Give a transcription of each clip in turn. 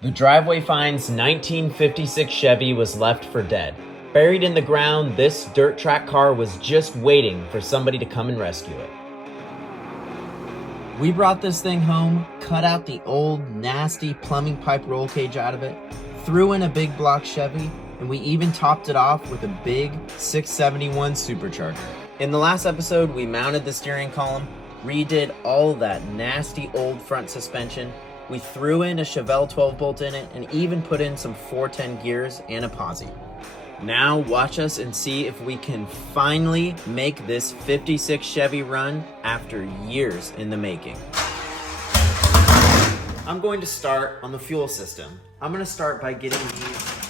The driveway finds 1956 Chevy was left for dead. Buried in the ground, this dirt track car was just waiting for somebody to come and rescue it. We brought this thing home, cut out the old, nasty plumbing pipe roll cage out of it, threw in a big block Chevy, and we even topped it off with a big 671 Supercharger. In the last episode, we mounted the steering column, redid all that nasty old front suspension. We threw in a Chevelle 12 bolt in it and even put in some 410 gears and a posi. Now watch us and see if we can finally make this 56 Chevy run after years in the making. I'm going to start on the fuel system. I'm going to start by getting these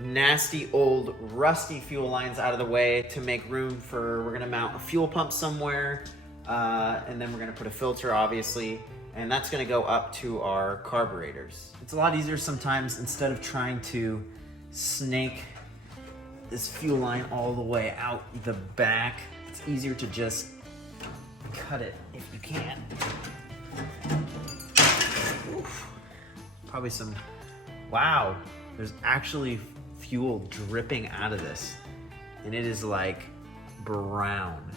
nasty old rusty fuel lines out of the way to make room for, we're going to mount a fuel pump somewhere, and then we're going to put a filter obviously. And that's gonna go up to our carburetors. It's a lot easier sometimes, instead of trying to snake this fuel line all the way out the back, it's easier to just cut it if you can. Oof. Probably some, wow, there's actually fuel dripping out of this. And it is like brown.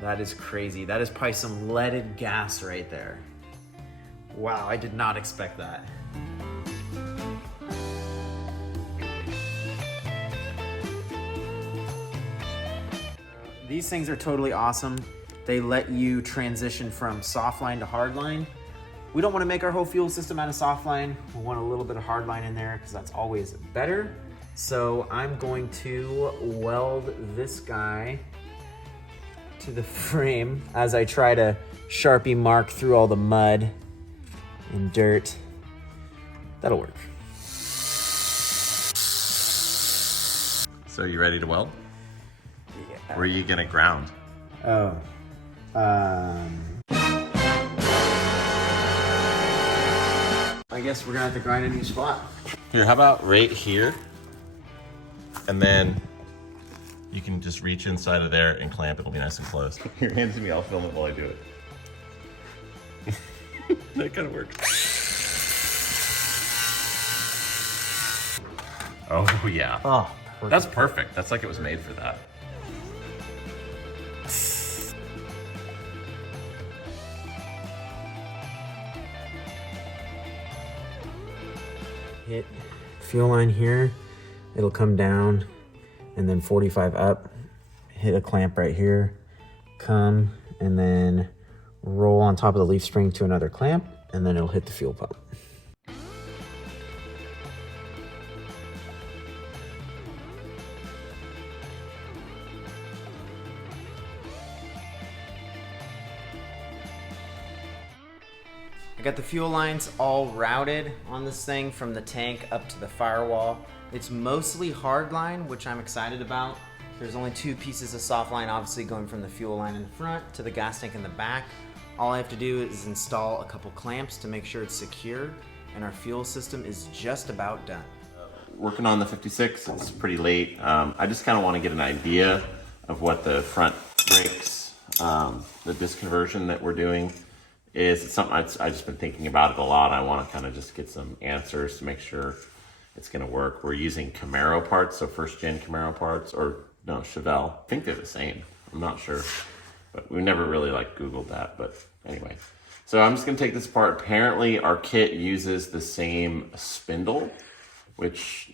That is crazy. That is probably some leaded gas right there. Wow, I did not expect that. These things are totally awesome. They let you transition from soft line to hard line. We don't want to make our whole fuel system out of soft line. We want a little bit of hard line in there because that's always better. So I'm going to weld this guy to the frame as I try to Sharpie mark through all the mud and dirt. That'll work. So you ready to weld? Yeah. Or are you gonna ground? Oh. I guess we're gonna have to grind a new spot. Here, how about right here? And then you can just reach inside of there and clamp. It'll be nice and close. Your hands to me, I'll film it while I do it. That kind of works. Oh yeah. Oh, perfect. That's perfect. That's like it was made for that. Hit fuel line here. It'll come down. And then 45 up, hit a clamp right here, come, and then roll on top of the leaf spring to another clamp, and then it'll hit the fuel pump. I got the fuel lines all routed on this thing from the tank up to the firewall. It's mostly hard line, which I'm excited about. There's only two pieces of soft line, obviously going from the fuel line in the front to the gas tank in the back. All I have to do is install a couple clamps to make sure it's secure, and our fuel system is just about done. Working on the 56, it's pretty late. I just kind of want to get an idea of what the front brakes, the disc conversion that we're doing is. It's something I've just been thinking about it a lot. I want to kind of just get some answers to make sure it's going to work. We're using Camaro parts, so first gen Camaro parts, or no, Chevelle. I think they're the same. I'm not sure, but we never really like Googled that. But anyway, so I'm just going to take this apart. Apparently our kit uses the same spindle, which,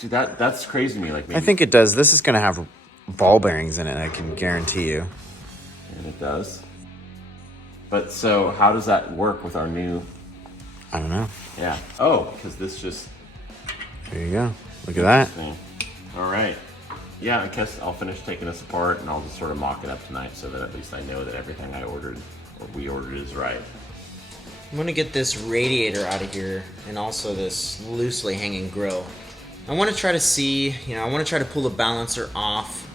dude, that's crazy to me. Like, maybe, I think it does. This is going to have ball bearings in it, I can guarantee you. And it does. But so how does that work with our new? I don't know. Yeah. Oh, because this just. There you go. Look at that. All right. Yeah, I guess I'll finish taking this apart and I'll just sort of mock it up tonight so that at least I know that everything I ordered or we ordered is right. I'm gonna get this radiator out of here and also this loosely hanging grill. I wanna try to see, I wanna try to pull the balancer off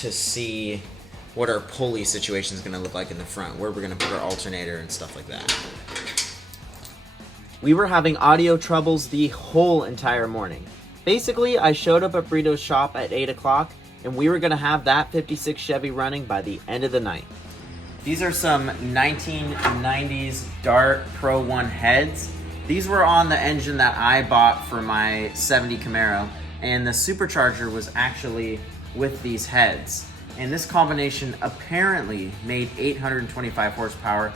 to see what our pulley situation is gonna look like in the front, where we're gonna put our alternator and stuff like that. We were having audio troubles the whole entire morning. Basically, I showed up at Burrito's shop at 8 o'clock and we were gonna have that 56 Chevy running by the end of the night. These are some 1990s Dart Pro 1 heads, These were on the engine that I bought for my 70 Camaro, and the Supercharger was actually with these heads. And this combination apparently made 825 horsepower.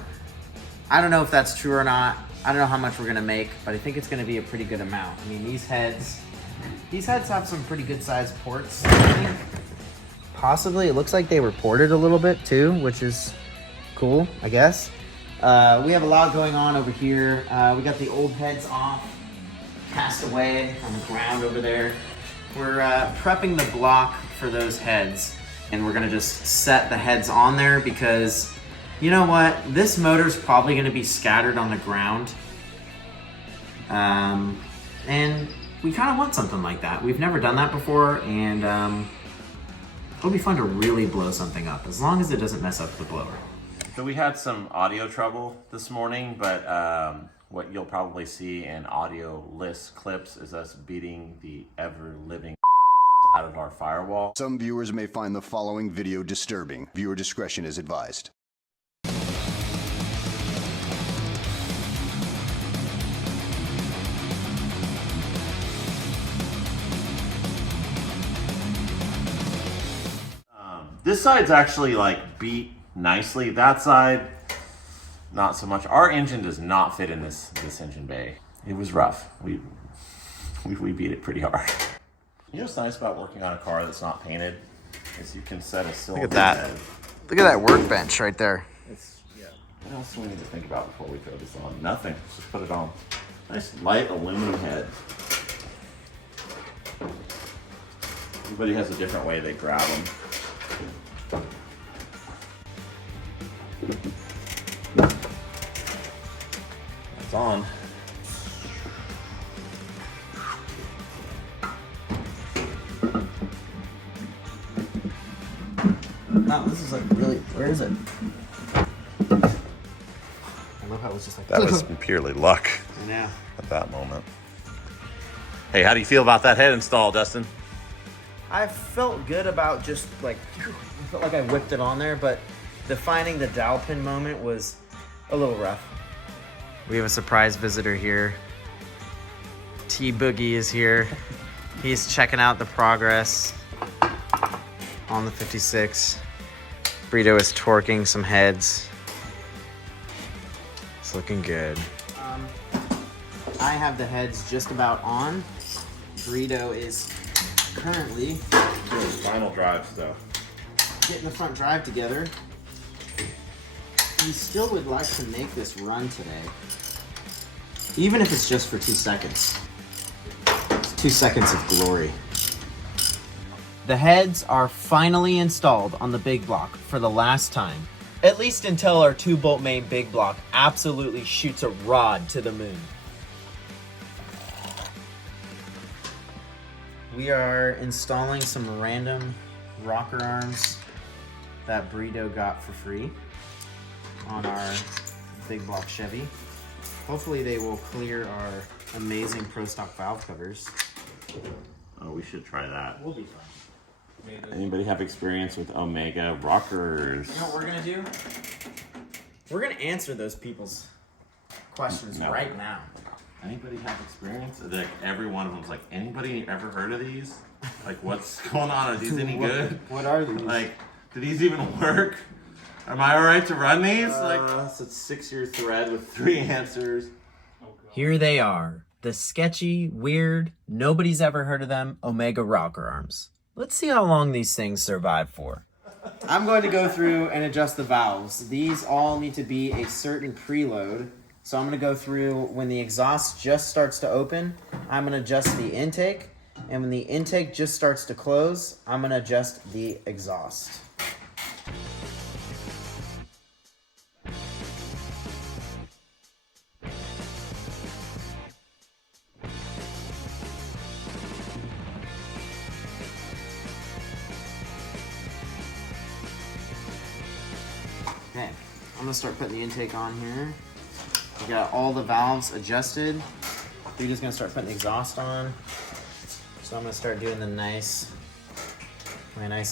I don't know if that's true or not. I don't know how much we're gonna make, but I think it's gonna be a pretty good amount. I mean, these heads have some pretty good sized ports. Possibly, it looks like they were ported a little bit too, which is cool, I guess. We have a lot going on over here. We got the old heads off, cast away on the ground over there. We're prepping the block for those heads, and we're gonna just set the heads on there because you know what? This motor's probably gonna be scattered on the ground. And we kind of want something like that. We've never done that before, and it'll be fun to really blow something up, as long as it doesn't mess up the blower. So we had some audio trouble this morning, but what you'll probably see in audio-less clips is us beating the ever-living out of our firewall. Some viewers may find the following video disturbing. Viewer discretion is advised. This side's actually like beat nicely. That side, not so much. Our engine does not fit in this engine bay. It was rough. We beat it pretty hard. You know what's nice about working on a car that's not painted is you can set a silver. Look at that. Look at that workbench right there. What else do we need to think about before we throw this on? Nothing. Just put it on. Nice light aluminum head. Everybody has a different way they grab them. It's on. No, this is like really, where is it? I love how it was just like That was purely luck I know. at that moment. Hey, how do you feel about that head install, Dustin? I felt good about just like, I felt like I whipped it on there, but defining the dowel pin moment was a little rough. We have a surprise visitor here. T-Boogie is here. He's checking out the progress on the 56. Burrito is torquing some heads. It's looking good. I have the heads just about on. Burrito is currently Final drive stuff. getting the front drive together. He still would like to make this run today. Even if it's just for 2 seconds. It's 2 seconds of glory. The heads are finally installed on the big block for the last time. At least until our 2-bolt main big block absolutely shoots a rod to the moon. We are installing some random rocker arms that Burrito got for free on our big block Chevy. Hopefully they will clear our amazing Pro Stock valve covers. Oh, we should try that. We'll be fine. Anybody have experience with Omega rockers? You know what we're gonna do? We're gonna answer those people's questions right now. Anybody have experience? Like every one of them's like, anybody ever heard of these? Like, what's going on? Are these any good? What are these? Like, do these even work? Am I all right to run these? So it's 6-year thread with 3 answers. Here they are, the sketchy, weird, nobody's ever heard of them Omega rocker arms. Let's see how long these things survive for. I'm going to go through and adjust the valves. These all need to be a certain preload. So I'm going to go through when the exhaust just starts to open, I'm going to adjust the intake. And when the intake just starts to close, I'm going to adjust the exhaust. Okay, I'm gonna start putting the intake on here. We got all the valves adjusted. We're just gonna start putting the exhaust on. So I'm gonna start doing my nice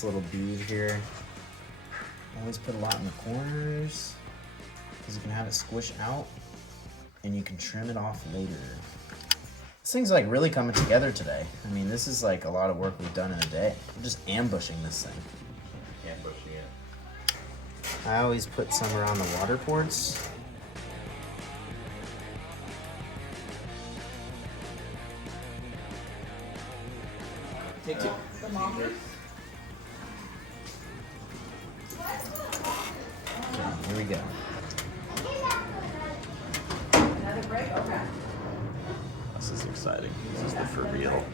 little bead here. Always put a lot in the corners because you can have it squish out. and you can trim it off later. This thing's like really coming together today. I mean, this is like a lot of work we've done in a day. We're just ambushing this thing. Ambushing it. I always put some around the water ports. Take two. Okay, here we go. This is exciting. This is the for real.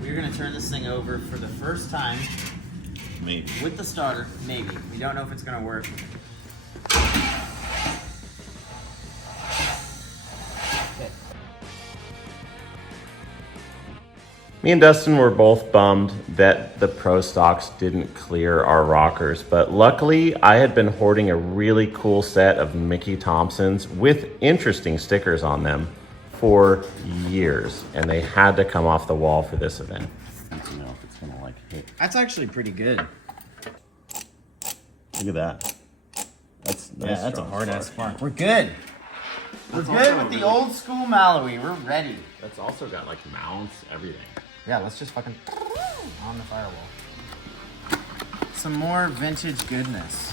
We're gonna turn this thing over for the first time Maybe. with the starter, maybe. We don't know if it's gonna work. Okay. Me and Dustin were both bummed that the Pro Stocks didn't clear our rockers, but luckily I had been hoarding a really cool set of Mickey Thompsons with interesting stickers on them for years, and they had to come off the wall for this event. I don't know if it's gonna like hit. That's actually pretty good. Look at that. That's Yeah, that's a strong hard ass spark. spark. We're good. We're That's good also with the really- old school Mallory. We're ready. That's also got like mounts, everything. Yeah, let's just fucking on the firewall. Some more vintage goodness.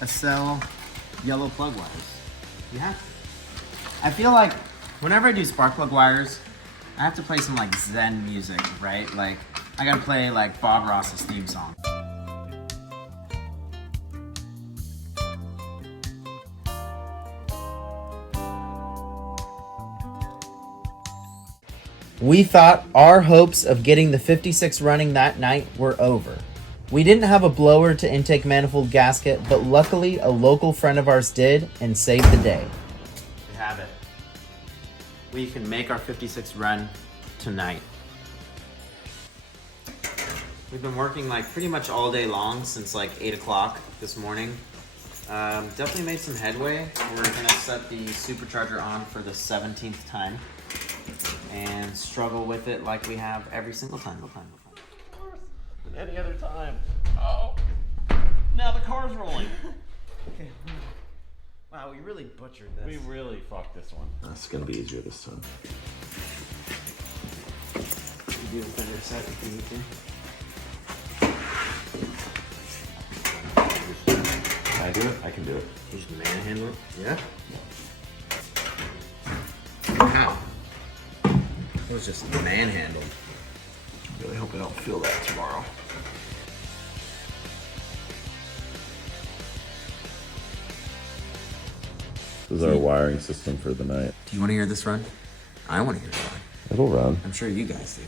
Acel yellow plug wires. You have to. I feel like whenever I do spark plug wires, I have to play some like Zen music, right? Like I gotta play like Bob Ross's theme song. We thought our hopes of getting the 56 running that night were over. We didn't have a blower to intake manifold gasket, but luckily a local friend of ours did and saved the day. We have it. We can make our 56 run tonight. We've been working like pretty much all day long since like 8 o'clock this morning. Definitely made some headway. We're gonna set the supercharger on for the 17th time and struggle with it like we have every single time. Of course, than any other time. Oh, now the car's rolling. Okay. Wow, we really butchered this. We really fucked this one. That's gonna be easier this time. You do the fender set if you need to. Can I do it? I can do it. You just manhandle it? Yeah? How? It was just manhandled. Really hope I don't feel that tomorrow. This is our wiring system for the night. Do you want to hear this run? I want to hear it run. It'll run. I'm sure you guys do.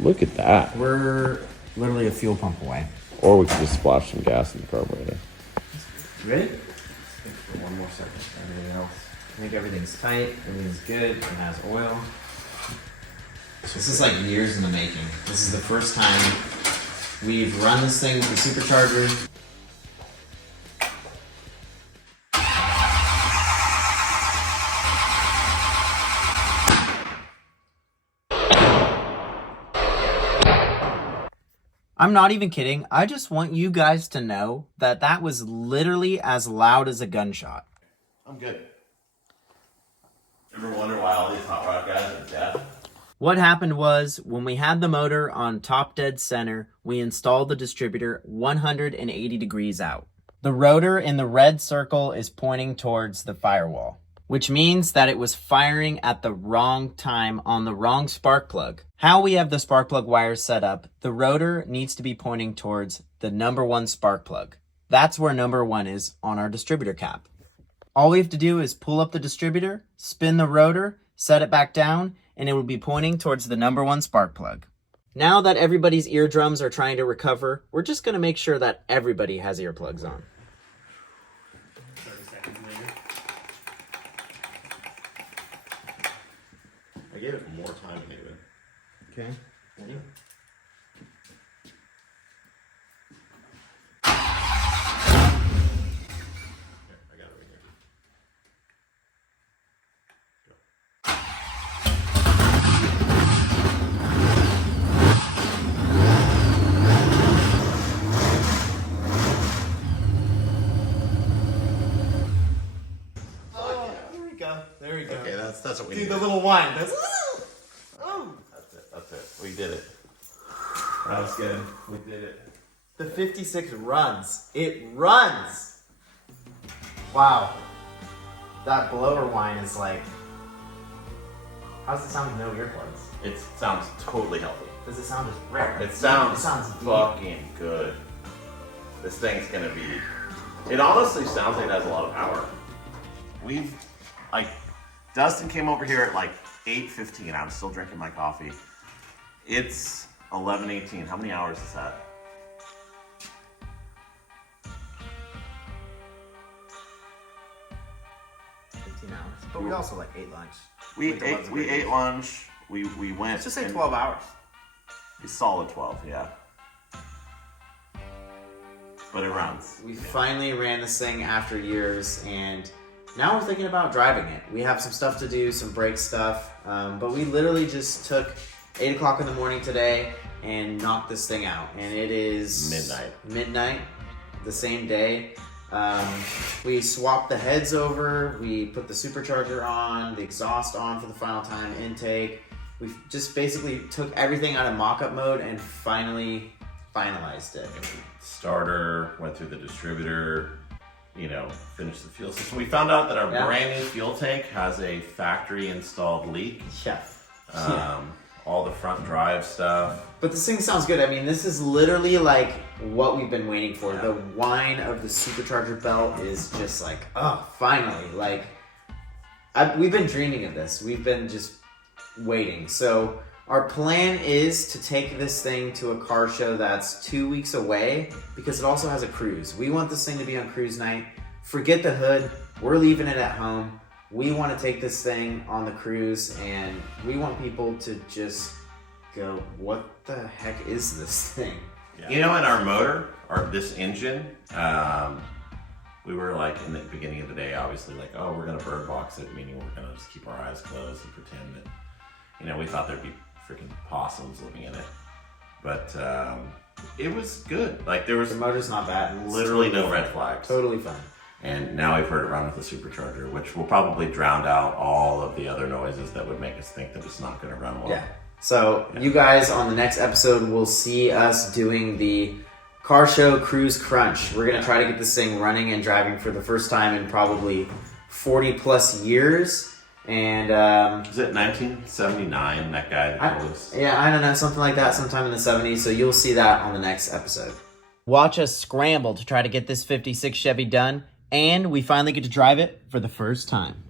Look at that. We're literally a fuel pump away. Or we could just splash some gas in the carburetor. Ready? For one more second. Everything else. I think everything's tight. Everything's good. It has oil. This is like years in the making. This is the first time we've run this thing with the supercharger. I'm not even kidding. I just want you guys to know that that was literally as loud as a gunshot. I'm good. Ever wonder why all these hot rod guys are deaf? What happened was, when we had the motor on top dead center, we installed the distributor 180 degrees out. The rotor in the red circle is pointing towards the firewall, which means that it was firing at the wrong time on the wrong spark plug. How we have the spark plug wires set up, the rotor needs to be pointing towards the number one spark plug. That's where number one is on our distributor cap. All we have to do is pull up the distributor, spin the rotor, set it back down, and it will be pointing towards the number one spark plug. Now that everybody's eardrums are trying to recover, we're just going to make sure that everybody has earplugs on. 30 seconds later. I gave it more time, David. Okay. Ready? I got it right here. Go. whine. That's it. We did it. That was good. We did it. The 56 runs. It runs. Wow. That blower whine is like. How's it sound with no earplugs? It sounds totally healthy. Does it sound just rare? It sounds deep. fucking good. This thing's gonna be. It honestly sounds like it has a lot of power. Dustin came over here at like 8:15. I'm still drinking my coffee. It's 11:18. How many hours is that? 15 hours. But we also like ate lunch. We ate lunch. We went. Let's just say 12 hours. A solid 12, yeah. But it runs. We finally ran this thing after years, and now we're thinking about driving it. We have some stuff to do, some brake stuff, but we literally just took 8 o'clock in the morning today and knocked this thing out. And it is midnight, the same day. We swapped the heads over, we put the supercharger on, the exhaust on for the final time, intake. We just basically took everything out of mock-up mode and finally finalized it. Starter, went through the distributor, finished the fuel system. We found out that our brand new fuel tank has a factory installed leak. Yeah. All the front drive stuff. But this thing sounds good. I mean, this is literally like what we've been waiting for. Yeah. The whine of the supercharger belt is just like, oh, finally. Like, we've been dreaming of this. We've been just waiting. So our plan is to take this thing to a car show that's 2 weeks away because it also has a cruise. We want this thing to be on cruise night. Forget the hood. We're leaving it at home. We want to take this thing on the cruise, and we want people to just go, what the heck is this thing? Yeah. In our motor, this engine, we were like in the beginning of the day, obviously like, oh, we're going to bird box it, meaning we're going to just keep our eyes closed and pretend that, we thought there'd be freaking possums living in it. But it was good. Like the motor's not bad. Literally no red flags. Totally fine. And now we've heard it run with the supercharger, which will probably drown out all of the other noises that would make us think that it's not going to run well. Yeah. So you guys on the next episode will see us doing the car show cruise crunch. We're going to try to get this thing running and driving for the first time in probably 40 plus years. And is it 1979? That guy that told us. Yeah, I don't know, something like that, sometime in the 70s. So you'll see that on the next episode. Watch us scramble to try to get this 56 Chevy done. And we finally get to drive it for the first time.